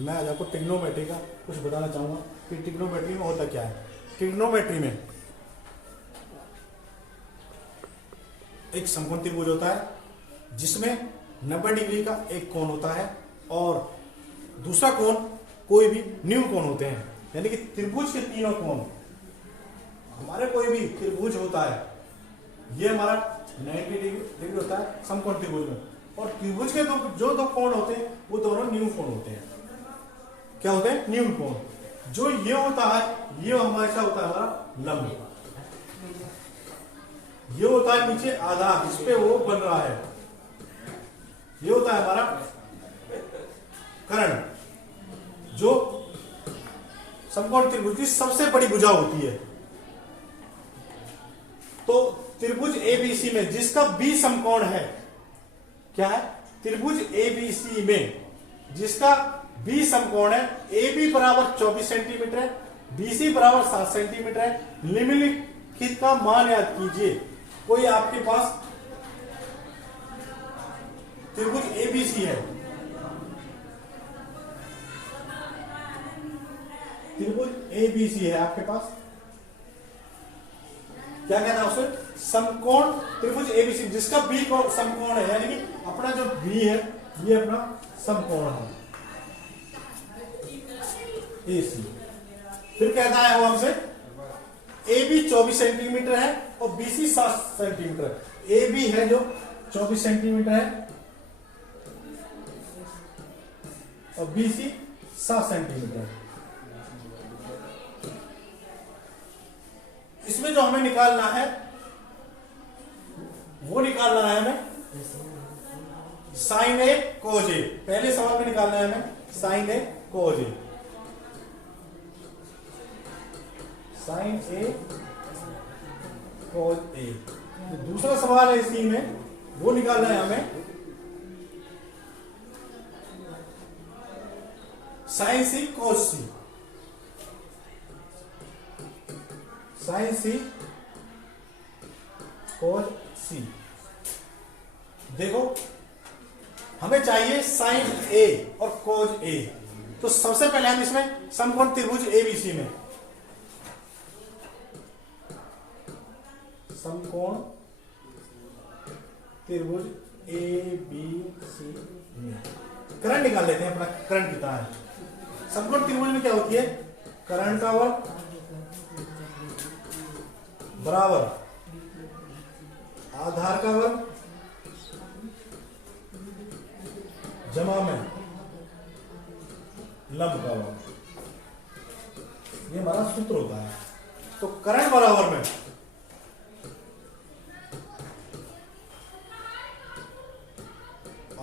मैं आज आपको ट्रिग्नोमेट्री का कुछ बताना चाहूँगा कि ट्रिग्नोमेट्री में होता क्या है। ट्रिग्नोमेट्री में एक समकोण त्रिभुज होता है जिसमें 90 डिग्री का एक कोण होता है और दूसरा कोण कोई भी न्यून कोण होते हैं, यानी कि त्रिभुज के तीनों कोण, हमारे कोई भी त्रिभुज होता है ये हमारा 90 डिग्री होता है समकोण त्रिभुज में, और त्रिभुज के जो दो कोण होते हैं वो दोनों न्यून कोण होते हैं। क्या होते हैं? न्यून कोण। जो ये होता है ये हमेशा होता है हमारा लंब, ये होता है नीचे आधार इस पे वो बन रहा है, ये होता है हमारा कर्ण, जो समकोण त्रिभुज की सबसे बड़ी भुजा होती है। तो त्रिभुज एबीसी में जिसका बी समकोण है, क्या है? त्रिभुज एबीसी में जिसका बी समकोण है, ए बी बराबर 24 सेंटीमीटर है, बीसी बराबर 7 सेंटीमीटर है। निम्नलिखित का मान याद कीजिए। कोई आपके पास त्रिभुज एबीसी है, त्रिभुज एबीसी है आपके पास, क्या कहना है उसे? समकोण त्रिभुज एबीसी जिसका बी समकोण है, यानी कि अपना जो बी है ये अपना समकोण है एसी। फिर कहता है वो हमसे ए बी 24 सेंटीमीटर है और बीसी 7 सेंटीमीटर है। ए बी है जो 24 सेंटीमीटर है और बीसी 7 सेंटीमीटर है। इसमें जो हमें निकालना है वो निकालना है हमें साइन ए कोज ए। पहले सवाल में निकालना है हमें साइन ए कोज ए, साइन ए कोज ए। दूसरा सवाल है इसी में, वो निकालना है हमें साइन सी कोज सी, साइन सी कोज सी। देखो हमें चाहिए साइन ए और कोज ए, तो सबसे पहले हम इसमें समकोण त्रिभुज एबीसी में समकोण त्रिभुज एबीसी में कर्ण निकाल लेते हैं। अपना कर्ण कितना है? समकोण त्रिभुज में क्या होती है? कर्ण का वर्ग बराबर आधार का वर्ग जमा में लंब का वर्ग, ये हमारा सूत्र होता है। तो कर्ण बराबर में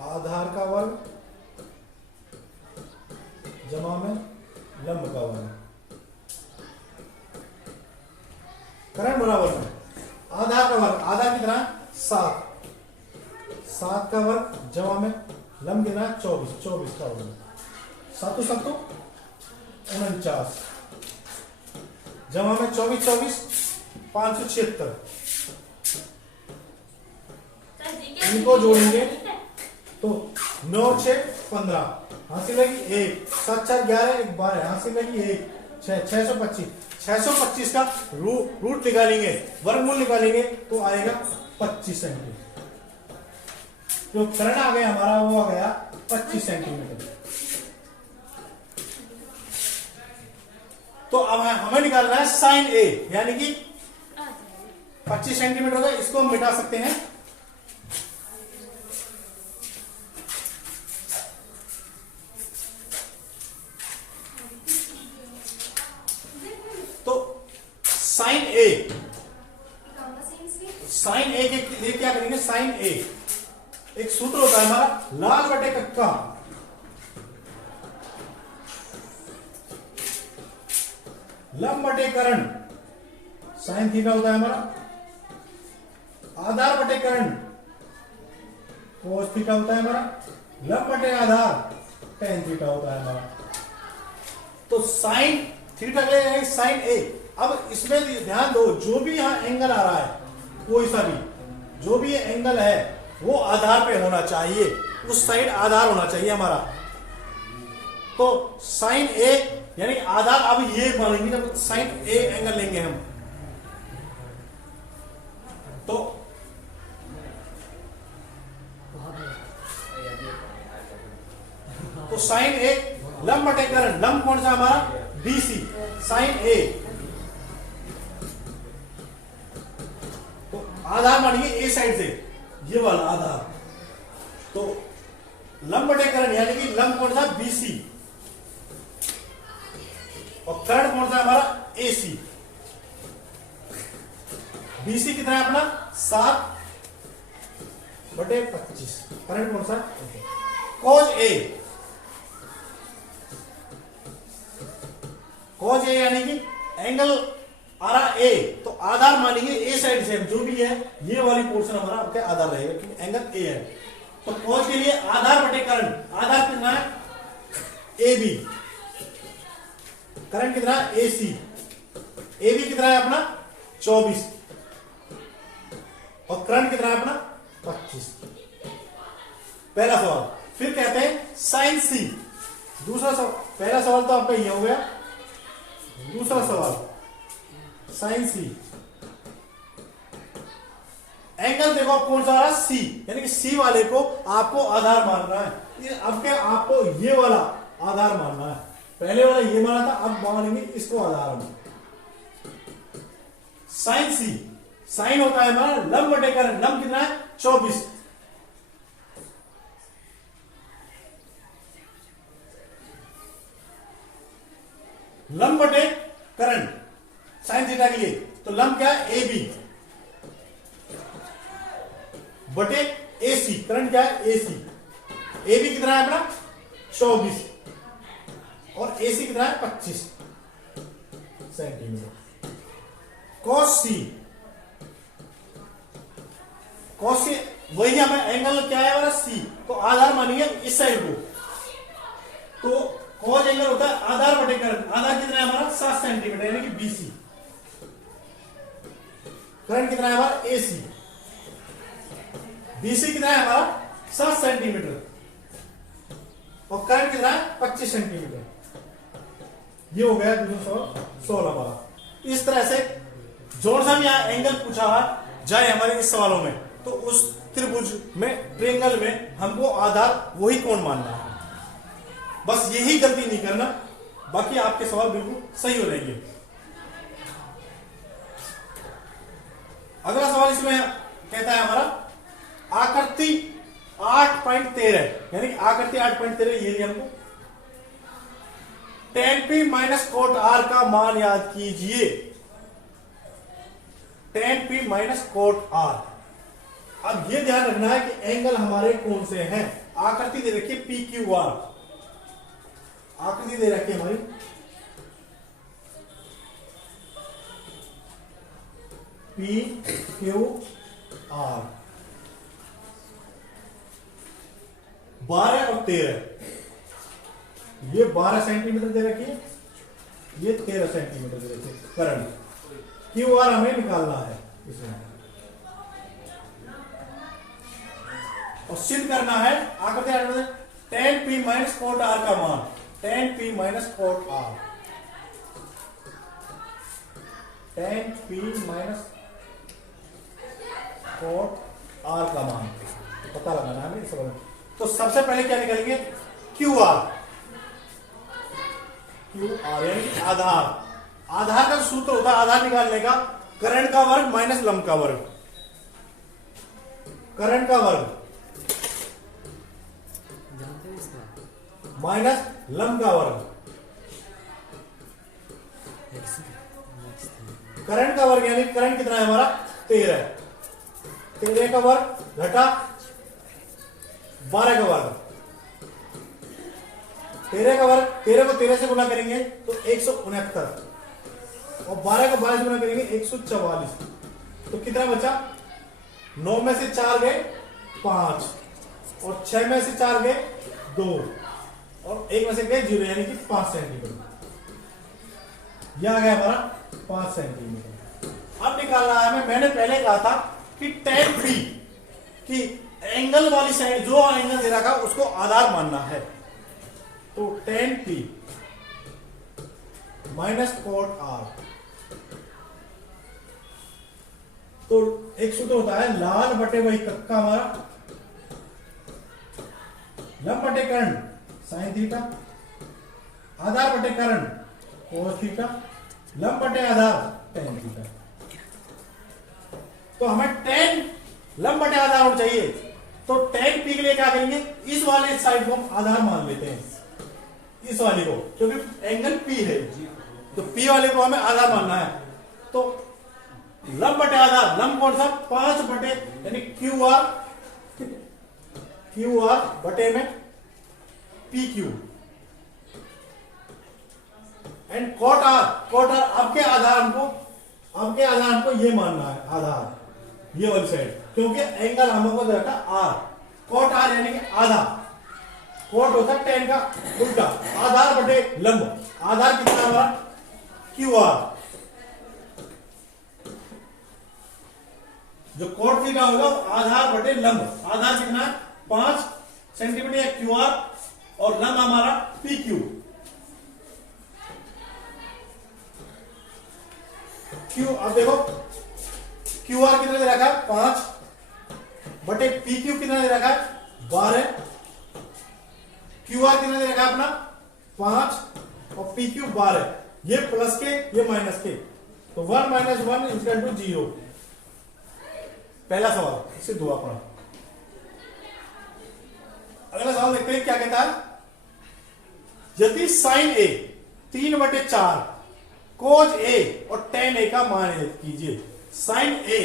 आधार का वर्ग जमा में लंब का वर्ग। कर्ण बराबर में आधार का वर्ग, आधार कितना? 7, 7 का वर्ग जमा में लंब कितना? 24, 24 का वर्ग, 7 7 49 जमा में 24 24 576। इनको जोड़ेंगे तो 9 6 15, हासिल लगी 1, 7 4 11 1 12, हासिल लगी 1 6 625। 625 का रूट निकालेंगे, वर्गमूल निकालेंगे तो आएगा 25 सेंटीमीटर। जो कर्ण आ गया हमारा वो आ गया 25 सेंटीमीटर। तो अब हमें निकालना है साइन ए, यानी कि 25 सेंटीमीटर होगा, इसको हम मिटा सकते हैं। साइन ए, साइन ए के लिए क्या करेंगे? साइन ए एक सूत्र होता है हमारा लाल बटे कक्का, लंब बटे कर्ण, साइन थीटा होता है हमारा, आधार बटे कर्ण कोस थीटा होता है हमारा, लंब बटे आधार टेन थीटा होता है हमारा। तो साइन थीटा ले साइन ए। अब इसमें ध्यान दो, जो भी यहां एंगल आ रहा है, कोई सा भी जो भी एंगल है वो आधार पे होना चाहिए, उस साइड आधार होना चाहिए हमारा। तो साइन ए यानी आधार अब ये मानेंगे जब साइन ए एंगल लेंगे हम तो साइन ए लंब बटे करण, लंब कौन सा हमारा बीसी, साइन ए तो आधार मानिए ए साइड से ये वाला आधार, तो लंब बटे करण यानी कि लंब कौन सा बीसी और कर्ण कौन सा हमारा एसी। बीसी कितना है अपना 7/25, कर्ण कौन सा कॉज ए, कॉज ए यानी कि एंगल आ रहा ए, तो आधार मानेंगे ए साइड से जो भी है ये वाली पोर्शन हमारा आपका आधार रहेगा क्योंकि एंगल ए है। तो कॉज के लिए आधार बटे कर्ण, आधार कितना है ए बी, कर्ण कितना है ए सी, ए बी कितना है अपना 24 और कर्ण कितना है अपना 25। पहला सवाल। फिर कहते हैं साइन सी, दूसरा सवाल। पहला सवाल तो आपका ये हो गया, दूसरा सवाल साइन सी, एंगल देखो आप कौन सा आ रहा सी, यानी कि सी वाले को आपको आधार मानना है। अब क्या आपको ये वाला आधार मानना है, पहले वाला ये माना था, अब मानेंगे इसको आधार में। साइन सी, साइन होता है हमारा लंब बटे कर्ण, लंब कितना है 24, लंब बटे कर्ण साइन थीटा के लिए, तो लंब क्या है ए बी बटे ए सी, कर्ण क्या है ए सी, ए बी कितना है अपना 24 और ए सी कितना है 25 सेंटीमीटर। कॉस सी, कॉस सी वही हमें एंगल क्या है हमारा सी, तो आधार मानिए इस साइड को, तो कॉज एंगल होता है आधार बटे कर्ण, आधार कितना है हमारा 7 सेंटीमीटर यानी कि बीसी, कर्ण कितना है हमारा एसी, बीसी कितना है हमारा 7 सेंटीमीटर और कर्ण कितना है 25 सेंटीमीटर। ये हो गया दूसरा सवाल 16 वाला। इस तरह से जोड़ सा भी यहां एंगल पूछा जाए हमारे इस सवालों में, तो उस त्रिभुज में ट्रायंगल में हमको आधार वही कोण मानना है, बस यही गलती नहीं करना, बाकी आपके सवाल बिल्कुल सही हो जाएंगे। अगला सवाल इसमें कहता है हमारा आकृति 8.13 यानी कि आकृति 8.13 ये दी हमको, tan p minus cot r का मान याद कीजिए, tan p minus cot r। अब ये ध्यान रखना है कि एंगल हमारे कौन से हैं, आकृति दे रखी है पी क्यू आर, आकृति दे रखी है हमारी पी क्यू आर, 12 और 13, ये 12 सेंटीमीटर दे रखी है, ये 13 सेंटीमीटर दे रखी है कर्ण, क्यू आर हमें निकालना है इसमें, और सिद्ध करना है आकृति tan p minus cot r का मान, tan p minus cot r, tan p minus cot r का मान पता लगाना है इस बारे में। तो सबसे पहले क्या निकालेंगे क्यू आर, क्यू आर यानी आधार, आधार का सूत्र होता है आधार निकालने का कर्ण का वर्ग माइनस लंब का वर्ग, कर्ण का वर्ग माइनस लंब का वर्ग, कर्ण का वर्ग यानी कर्ण कितना है हमारा 13, 13 का वर्ग घटा 12 का वर्ग, 13 का वर्ग, 13 को 13 से गुना करेंगे तो 169 और 12 को 12 से गुना करेंगे 144, तो कितना बचा 9 में से 4 गए 5 और 6 में से 4 गए 2 और 1 में से गए 0 यानी कि 5 सेंटीमीटर, यह आ गया हमारा 5 सेंटीमीटर। अब निकालना है हमें, मैंने पहले कहा था कि tan p की एंगल वाली साइड जो एंगल दे रखा उसको आधार मानना है, तो tan P minus cot R। तो एक सूत्र होता है लाल बटे वही कक्का हमारा लंब बटे कर्ण साइन थीटा, आधार बटे कर्ण कोस थीटा, लंब बटे आधार टेन थीटा। तो हमें टेन लंब बटे आधार होना चाहिए, तो टेन पी के लिए क्या करेंगे, इस वाले साइड को हम आधार मान लेते हैं, इस वाले को, क्योंकि एंगल पी है, तो पी वाले को हमें आधार मानना है। तो लंब बटे आधार, लंब कौन सा, 5 बटे यानी क्यू आर बटे में P Q and cot R आपके आधार हमको ये मानना है, आधार ये वाली साइड, क्योंकि एंगल हमको रखा आर, कॉट आर यानी कि आधा, कॉट होता है टेन का उल्टा, आधार बटे लंब, आधार कितना हमारा क्यू आर, जो कॉट थीटा होगा आधार बटे लंब, आधार कितना है 5 सेंटीमीटर या क्यू आर, और लंब हमारा पी क्यू। क्यू अब देखो क्यू आर कितना दे रखा है 5 बटे पी क्यू कितना दे रखा है 12, क्यू आर कितना दे रखा है अपना 5 और पी क्यू 12, ये प्लस के ये माइनस के, तो 1 - 1 इक्वल टू 0। पहला सवाल सिद्ध हुआ अपना। अगला सवाल देखते हैं क्या कहता है, यदि साइन ए 3/4 कोज ए और टेन ए का मान कीजिए। साइन ए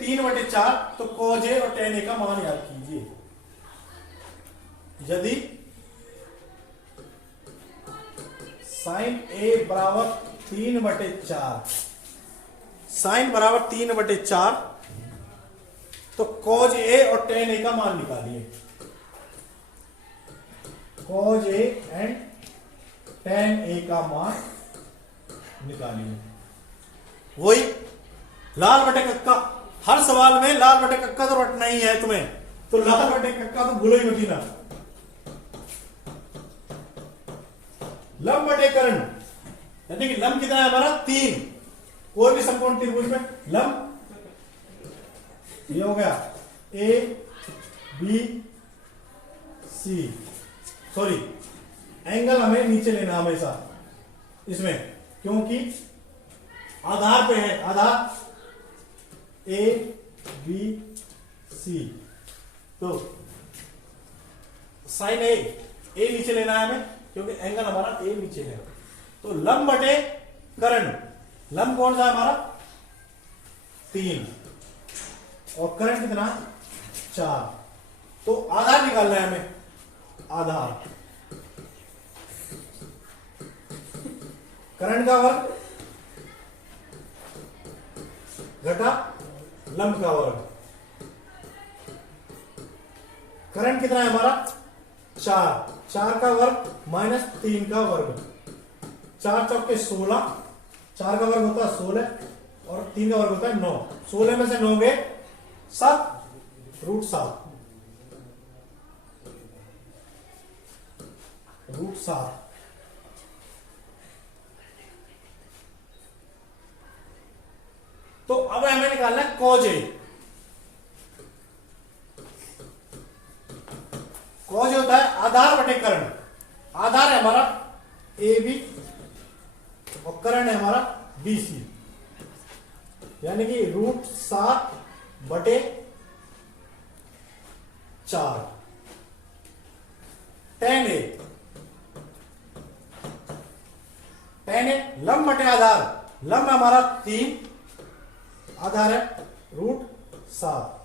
3/4 तो कोज ए और टेन ए का मान याद कीजिए। यदि साइन ए बराबर 3/4, साइन बराबर 3/4 तो कोज ए और टेन ए का मान निकालिए। कोज ए एंड टेन ए का मान निकालिए। वही लाल बटे कक्का, हर सवाल में लाल बटे कक्का तो रटना ही है तुम्हें, तो लाल बटे कक्का तो भूलो ही मत ना। लंब बटे कर्ण यानी कि लंब कितना है हमारा 3, कोई भी समकोण त्रिभुज में लंब ये हो गया A B C, sorry angle हमें नीचे लेना हमेशा इसमें, क्योंकि आधार पे है, आधार ए बी सी, तो साइन ए नीचे लेना है हमें, क्योंकि एंगल हमारा ए नीचे है। तो लंब बटे कर्ण, लंब कौन सा है हमारा 3 और कर्ण कितना 4, तो आधार निकालना है हमें, आधार कर्ण का वर्ग घटा लंब का वर्ग, कर्ण कितना है हमारा 4 का वर्ग माइनस 3 का वर्ग, 4 चौके 16, 4 का वर्ग होता है 16 और 3 का वर्ग होता है 9, 16 में से 9 गए 7, √7। तो अब हमें निकालना है कोज ए। कोज होता है आधार बटे कर्ण, आधार है हमारा ए बी और कर्ण है हमारा बी सी, यानी कि √7 बटे 4। टेन ए लंब बटे आधार, लंब हमारा 3, आधार है √7।